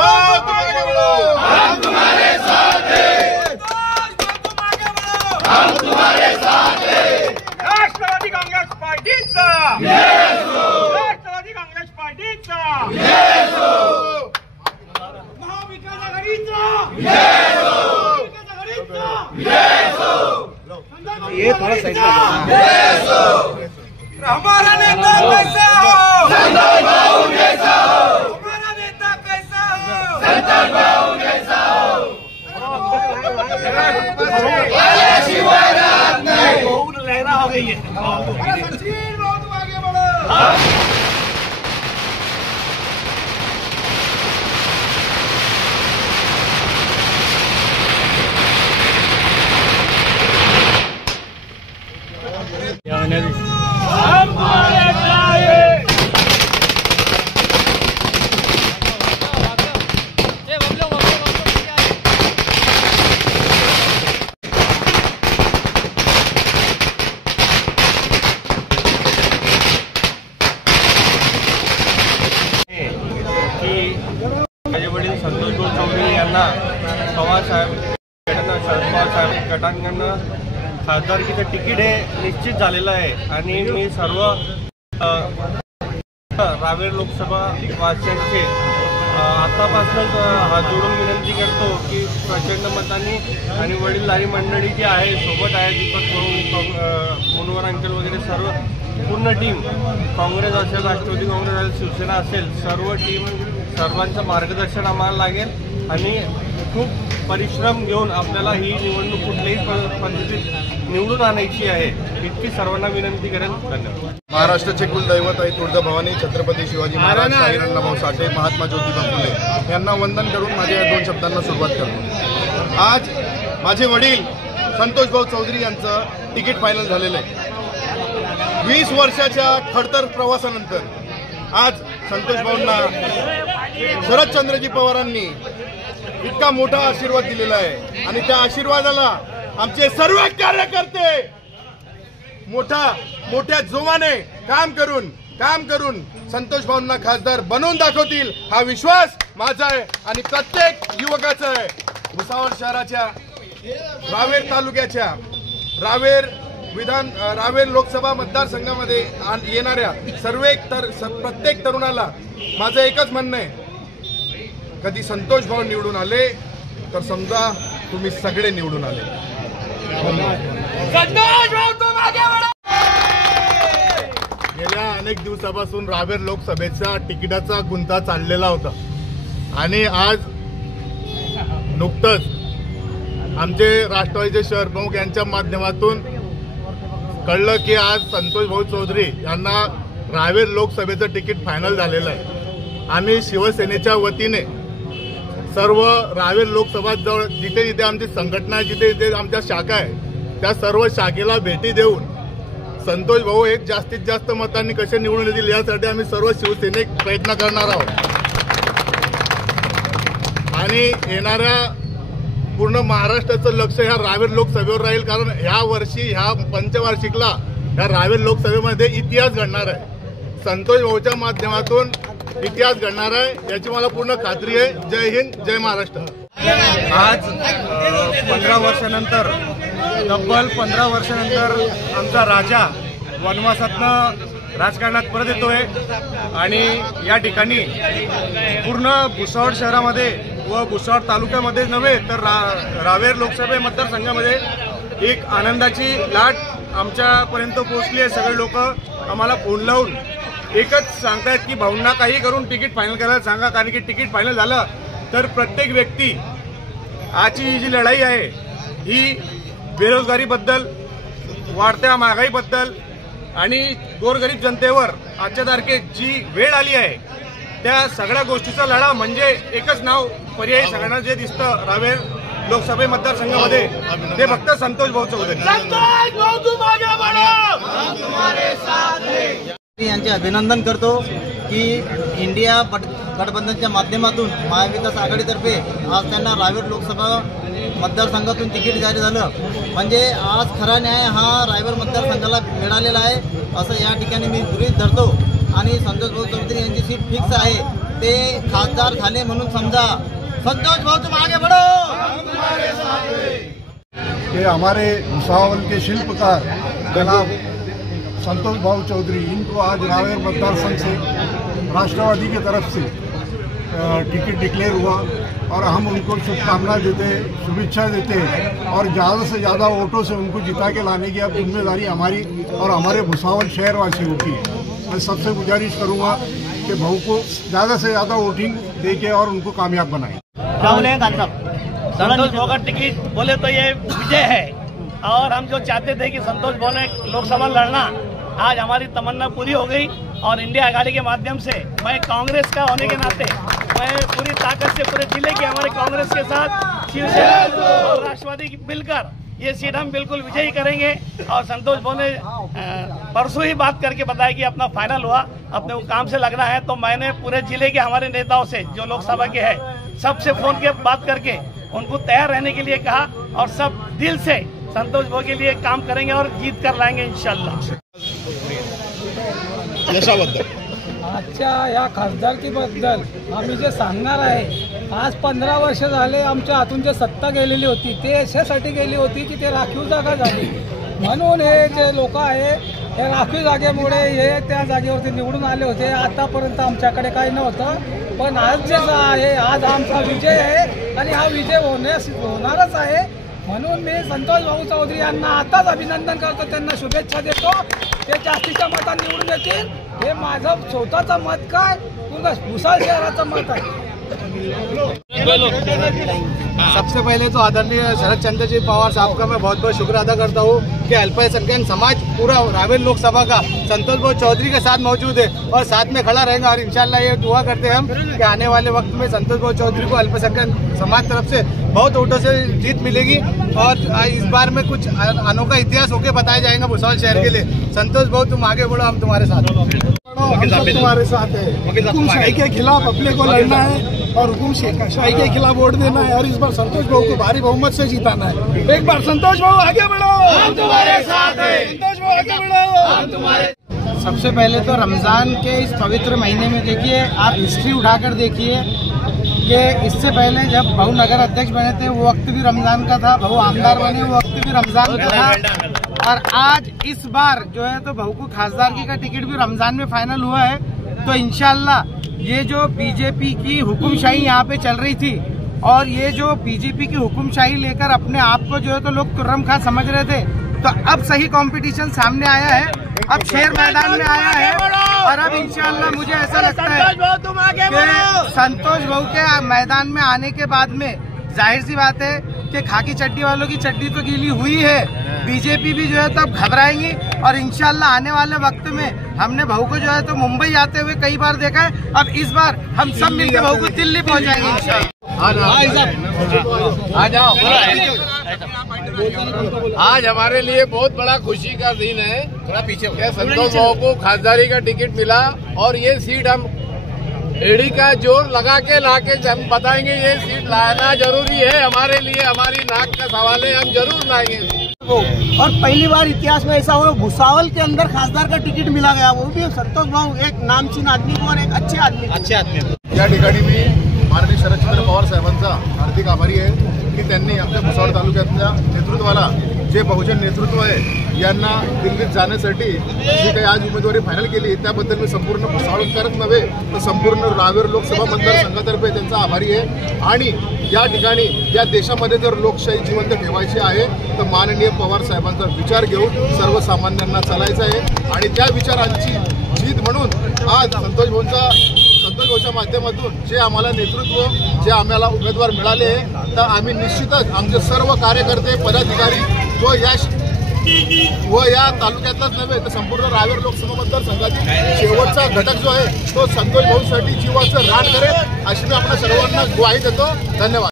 भाऊ तुम आगे बढ़ो, हम तुम्हारे साथ हैं। हम तुम्हारे साथ हैं। राष्ट्रवादी काँग्रेस पार्टीचा येस हो, राष्ट्रवादी काँग्रेस पार्टीचा येस हो, महाविकास आघाडीचा येस हो, महाविकास आघाडीचा येस हो, ये थोड़ा साइड में येस हो। हमारा नेता कैसा हो, संतोष भाऊ जैसा हो, हमारा नेता कैसा हो, संतोष भाऊ जैसा हो। शिवाय राहत नाही। बहुत लहरा हो गई है। अरे सचिन बहुत आगे बढ़ो। हम तुम्हारे चाहिए। माझे वडील संतोष भाऊ चौधरी यांना पवार साहेब शरद पवार साहेब गटांकडनं खासदारकीचं तिकीट हे निश्चित झालेलं आहे आणि मी सर्व रावेर लोकसभा वासियांचे आतापासूनच हात जोडून विनंती करतो की प्रचंड मतांनी आणि वडीलधारी मंडळी जी आहे सोबत आहे, दीपक भाऊ मुनवर अंकल वगैरे सर्व पूर्ण टीम, काँग्रेस असेल, राष्ट्रवादी काँग्रेस असेल, शिवसेना असेल, सर्व टीम सर्वांचं मार्गदर्शन आम्हाला लागेल आणि खूप परिश्रम घेऊन आपल्याला ही निवडणूक कुठल्याही पद्धतीत निवडून आणायची आहे, इतकी सर्वांना विनंती करेन. धन्यवाद. महाराष्ट्राचे कुलदैवत आहे तुळजाभवानी छत्रपती शिवाजी महाराज, शाहीर अण्णाभाऊ साठे, महात्मा ज्योतिबा फुले यांना वंदन करून माझ्या या 2 शब्दांना सुरुवात करतो. आज माझे वडील संतोष भाऊ चौधरी यांचं तिकीट फायनल झालेलं आहे. 20 वर्षाच्या खडतर प्रवासानंतर आज संतोष भाऊंना शरदचंद्रजी पवारांनी इतका मोठा आशीर्वाद दिलेला आहे आणि त्या आशीर्वादाला आमचे सर्व कार्यकर्ते मोठ्या जोमाने काम करून संतोष भाऊंना खासदार बनवून दाखवतील हा विश्वास माझा आहे आणि प्रत्येक युवकाचा आहे. भुसावळ शहराच्या रावेर तालुक्याच्या रावेर लोकसभा मतदारसंघामध्ये येणाऱ्या प्रत्येक तरुणाला माझं एकच म्हणणं आहे, कधी संतोष भाऊ निवडून आले तर समजा तुम्ही सगळे निवडून आले. गेल्या अनेक दिवसापासून रावेर लोकसभेच्या तिकिटाचा गुंता चाललेला होता आणि आज नुकतंच आमचे राष्ट्रवादीचे शहर प्रमुख यांच्या माध्यमातून कळलं की आज संतोष भाऊ चौधरी यांना रावेर लोकसभेचं तिकीट फायनल झालेलं आहे. आम्ही शिवसेनेच्या वतीने सर्व रावेर लोकसभा जवळ जिथे जिथे आमची संघटना आहे, जिथे जिथे आमच्या शाखा आहे, त्या सर्व शाखेला भेटी देऊन संतोष भाऊ एक जास्तीत जास्त मतांनी कसे निवडून येतील यासाठी आम्ही सर्व शिवसैनिक प्रयत्न करणार आहोत. आणि येणाऱ्या पूर्ण महाराष्ट्राचं लक्ष ह्या रावेर लोकसभेवर राहील, कारण ह्या वर्षी ह्या पंचवार्षिकला ह्या रावेर लोकसभेमध्ये इतिहास घडणार आहे. संतोष भाऊच्या माध्यमातून इतिहास घडणार आहे याची मला पूर्ण खात्री आहे. जय हिंद, जय महाराष्ट्र. आज 15 वर्षानंतर, तब्बल 15 वर्षानंतर आमचा राजा वनवासातनं राजकारणात परत येतोय आणि या ठिकाणी पूर्ण भुसावळ शहरामध्ये व भुसावळ तालुक्यामध्ये नव्हे तर रावेर लोकसभा मतदारसंघामध्ये एक आनंदाची लाट आमच्यापर्यंत पोहोचली आहे. सगळे लोक आम्हाला फोन लावून एकच सांगतायत की भाऊंना काही करून तिकीट फायनल करायला सांगा, कारण की तिकीट फायनल झालं तर प्रत्येक व्यक्ती आजची जी लढाई आहे ही बेरोजगारीबद्दल, वाढत्या महागाईबद्दल आणि गोरगरीब जनतेवर आजच्या तारखेत जी वेळ आली आहे त्या सगळ्या गोष्टीचा लढा म्हणजे एकच नाव पर्यायी सगळ्यांना जे दिसतं रावेर लोकसभा मतदारसंघामध्ये ते फक्त संतोष भाऊ चौधरी. यांचे अभिनंदन करतो की इंडिया गठबंधनच्या माध्यमातून महाविकास आघाडीतर्फे आज त्यांना रावेर लोकसभा मतदारसंघातून तिकीट जारी झालं. म्हणजे आज खरा न्याय हा रावेर मतदारसंघाला मिळालेला आहे असं या ठिकाणी मी गृहीत धरतो आणि संतोष भाऊ चौधरी यांची सीट फिक्स आहे. ते खासदार झाले म्हणून समजा। संतोष भाऊ तुम आगे बढ़ो। कि हमारे भुसावल के शिल्पकार जनाब संतोष भाऊ चौधरी, इनको आज रावेर मतदार संघ से राष्ट्रवादी की तरफ से टिकट डिक्लेयर हुआ और हम उनको शुभकामना देते हैं, शुभेच्छा देते हैं और ज़्यादा से ज़्यादा वोटों से उनको जिता के लाने की अब जिम्मेदारी हमारी और हमारे भुसावल शहरवासियों की है। मैं सबसे गुजारिश करूँगा कि भाऊ को ज़्यादा से ज़्यादा वोटिंग दे के और उनको कामयाब बनाएं। संतोष भाऊ का टिकट बोले तो ये विजय है और हम जो चाहते थे कि संतोष भाऊ ने लोकसभा लड़ना, आज हमारी तमन्ना पूरी हो गई और इंडिया आघाड़ी के माध्यम से मैं कांग्रेस का होने के नाते मैं पूरी ताकत से पूरे जिले के हमारे कांग्रेस के साथ शिवसेना और राष्ट्रवादी मिलकर ये सीट हम बिल्कुल विजयी करेंगे। और संतोष भाऊ ने परसों ही बात करके बताया कि अपना फाइनल हुआ, अपने वो काम से लगना है। तो मैंने पूरे जिले के हमारे नेताओं से जो लोकसभा के हैं सबसे फोन के बात करके उनको तैयार रहने के लिए कहा और सब दिल से संतोष भाऊ के लिए काम करेंगे और जीत कर लाएंगे इंशाल्लाह। आजच्या या खासदारकीबद्दल आम्ही जे सांगणार आहे, आज 15 वर्ष झाले आमच्या हातून जे सत्ता गेलेली होती ते याच्यासाठी गेली होती की ते राखीव जागा झाली म्हणून हे जे लोक आहे हे राखीव जागेमुळे हे त्या जागेवरती निवडून आले होते। आतापर्यंत आमच्याकडे काही नव्हतं, पण आज जे आहे आज आमचा विजय आहे आणि हा विजय होणारच आहे। म्हणून मी संतोष भाऊ चौधरी यांना आताच अभिनंदन करतो, त्यांना शुभेच्छा देतो। ते जास्तीच्या मतांनी निवडून येतील, हे माझं स्वतःचं मत काय पूर्ण भुसावळ शहराचं मत आहे। सबसे पहले तो आदरणीय शरद चंद्र जी पवार साहब का मैं बहुत बहुत शुक्र अदा करता हूँ कि अल्पसंख्यक समाज पूरा रावेर लोकसभा का संतोष भाऊ चौधरी के साथ मौजूद है और साथ में खड़ा रहेगा और इंशाल्लाह ये दुआ करते हैं हम कि आने वाले वक्त में संतोष भाऊ चौधरी को अल्पसंख्यक समाज तरफ से बहुत वोटों से जीत मिलेगी और इस बार में कुछ अनोखा इतिहास होकर बताया जाएगा भुसावल शहर के लिए। संतोष भाऊ तुम आगे बढ़ो, हम तुम्हारे साथ तुम्हारे साथ है। हुकुमशाही के खिलाफ अपने को लड़ना है और हुकुमशाही के खिलाफ वोट देना है और इस बार संतोष भाऊ को भारी बहुमत से जिताना है। एक बार संतोष भाऊ आगे बढ़ो, हम तुम्हारे साथ हैं। संतोष भाऊ आगे बढ़ो, हम तुम्हारे। सबसे पहले तो रमज़ान के इस पवित्र महीने में देखिए, आप हिस्ट्री उठाकर देखिए कि इससे पहले जब भाऊ नगर अध्यक्ष बने थे वो वक्त भी रमज़ान का था, भाऊ आमदार बने वो वक्त भी रमज़ान का था और आज इस बार जो है तो भाऊ को खासदारकी का टिकट भी रमज़ान में फाइनल हुआ है। तो इंशाल्लाह ये जो बीजेपी की हुकुमशाही यहाँ पे चल रही थी और ये जो बीजेपी की हुकुमशाही लेकर अपने आप को जो है तो लोग तुर्रम खां समझ रहे थे, तो अब सही कंपटीशन सामने आया है, अब शेर मैदान में आया है और अब इंशाल्लाह मुझे ऐसा लगता है कि संतोष भाऊ के मैदान में आने के बाद में जाहिर सी बात है कि खाकी चड्डी वालों की चड्डी तो गीली हुई है, बीजेपी भी जो है तो अब घबराएंगी और इंशाल्लाह आने वाले वक्त में हमने भाऊ को जो है तो मुंबई आते हुए कई बार देखा है, अब इस बार हम सब मिलकर भाऊ को दिल्ली पहुंचाएंगे इंशाल्लाह। आज हमारे लिए बहुत बड़ा खुशी का दिन है कि संतोष भाऊ को खासदारी का टिकट मिला और ये सीट हम एड़ी का जोर लगा के लाके हम बताएंगे ये सीट लाना जरूरी है हमारे लिए, हमारी नाक का सवाल है, हम जरूर लाएंगे। और पहली बार इतिहास में ऐसा हुआ भुसावल के अंदर खासदार का टिकट मिला गया, वो भी संतोष भाऊ एक नामचीन आदमी को और एक अच्छे आदमी। या ठिकाणी मी माननीय शरदचंद्र पवार साहेबांचा हार्दिक आभारी आहे की त्यांनी आमच्या भुसावळ तालुक्यातल्या नेतृत्वाला जे बहुजन नेतृत्व आहे यांना दिल्लीत जाण्यासाठी जी काही आज उमेदवारी फायनल केली त्याबद्दल मी संपूर्ण भुसावळकरच नव्हे तर संपूर्ण रावेर लोकसभा मतदारसंघातर्फे त्यांचा आभारी आहे। आणि या ठिकाणी या देशामध्ये जर लोकशाही जिवंत ठेवायची आहे तर माननीय पवार साहेबांचा विचार घेऊन सर्वसामान्यांना चालायचं आहे आणि त्या विचारांची जीत म्हणून आज संतोष भाऊच्या माध्यमातून जे आम्हाला नेतृत्व जे आम्हाला उमेदवार मिळाले तर आम्ही निश्चितच आमचे सर्व कार्यकर्ते पदाधिकारी व या तालुक्यातलाच नव्हे तर संपूर्ण रावेर लोकसभा मतदारसंघातील शेवटचा घटक जो आहे तो संतोष भाऊसाठी जीवाचं रान करेल अशी मी आपल्या सर्वांना ग्वाही देतो। धन्यवाद।